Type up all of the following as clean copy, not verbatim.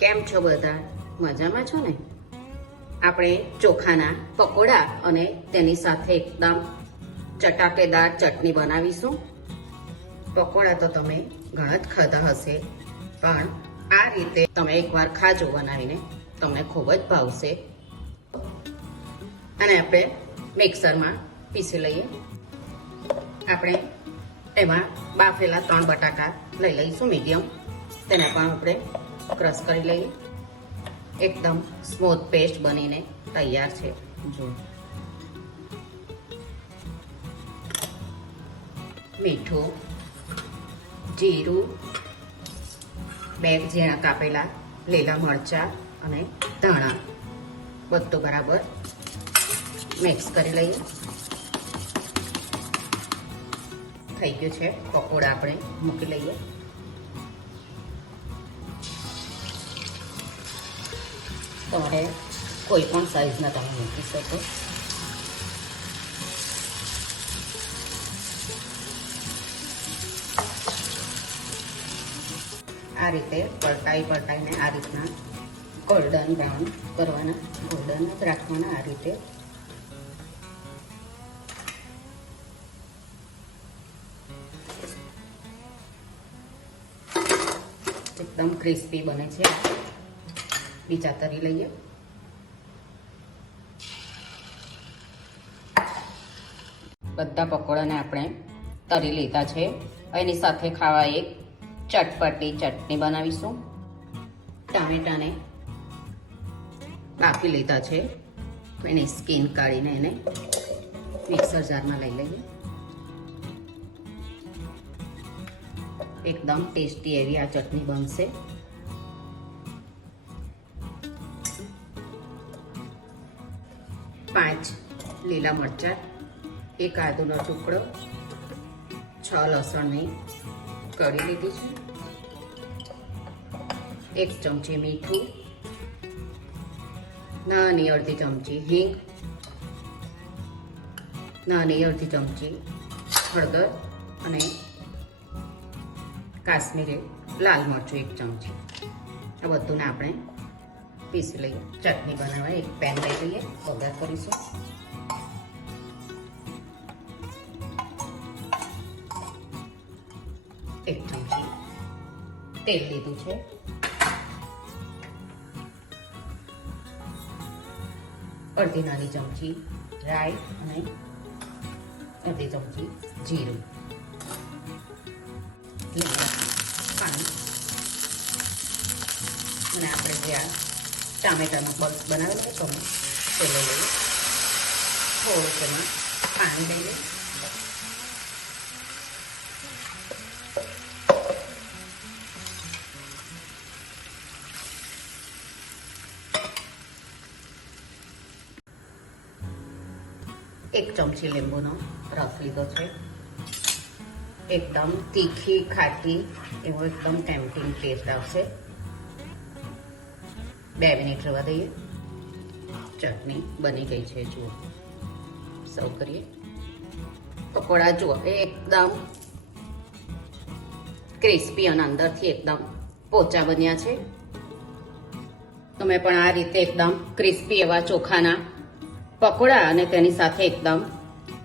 કેમ છો બધા? મજામાં છો ને? આપણે ચોખાના પકોડા અને તેની સાથે એકદમ ચટાકેદાર ચટણી બનાવીશું. પકોડા તો તમે ઘણા જ ખાધા હશે, પણ આ રીતે તમે એકવાર ખાજો બનાવીને, તમને ખૂબ જ ભાવશે. અને આપણે મિક્સરમાં પીસી લઈએ. આપણે એમાં બાફેલા 3 બટાકા લઈ લઈશું મીડિયમ, તેને પણ આપણે ક્રશ કરી લઈએ. એકદમ સ્મૂથ પેસ્ટ બનીને તૈયાર છે. જો મીઠું, જીરું, 2 ઝીણા કાપેલા લીલા મરચાં અને ધાણા બધું બરાબર મિક્સ કરી લઈએ. થઈ ગયું છે. પકોડા આપણે મૂકી લઈએ. તમારે કોઈ પણ સાઈઝના તમે મૂકી શકો. આ રીતે પલટાઈને આ રીતના ગોલ્ડન બ્રાઉન કરવાના, ગોલ્ડન જ રાખવાના. આ રીતે એકદમ ક્રિસ્પી બને છે. બીજા તરી લઈએ. બધા પકોડાને આપણે તરી લીધા છે. એની સાથે ખાવા એક ચટપટી ચટણી બનાવીશું. ટામેટાને બાફી લીધા છે, એની સ્કીન કાઢીને એને મિક્સર જારમાં લઈ લઈએ. એકદમ ટેસ્ટી એવી આ ચટણી બનશે. પાંચ લીલા મરચાં, 1 આદુનો ટુકડો, 6 લસણની કળી લીધી છે, 1 ચમચી મીઠું, નાની અડધી ચમચી હિંગ, નાની અડધી ચમચી હળદર અને કાશ્મીરી લાલ મરચું 1 ચમચી. આ બધુંને આપણે પીસી લઈએ. ચટણી બનાવવા એક પેન લઈ લઈએ. વઘાર કરીશું. એક ચમચી તેલ લીધું છે. અડધી નાની ચમચી રાઈ અને અડધી ચમચી જીરું. પાણી અને આપણે જે આ ટામેટાનો પલ્સ બનાવેલો છે તો તે લઈ લઈએ. થોડુંક એમાં પાણી લઈ લઈએ. એક ચમચી લીંબુનો રસ લીધો છે. એકદમ તીખી ખાટી એવો એકદમ ટેમ્પટિંગ ટેસ્ટ આવશે. 2 મિનિટ રહેવા દઈએ. ચટણી બની ગઈ છે. જુઓ, સર્વ કરીએ. પકોડા જુઓ એકદમ ક્રિસ્પી અને અંદરથી એકદમ પોચા બન્યા છે. તમે પણ આ રીતે એકદમ ક્રિસ્પી એવા ચોખાના પકોડા અને તેની સાથે એકદમ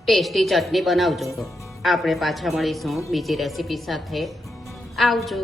ટેસ્ટી ચટણી બનાવજો. આપણે પાછા મળીશું બીજી રેસીપી સાથે. આવજો.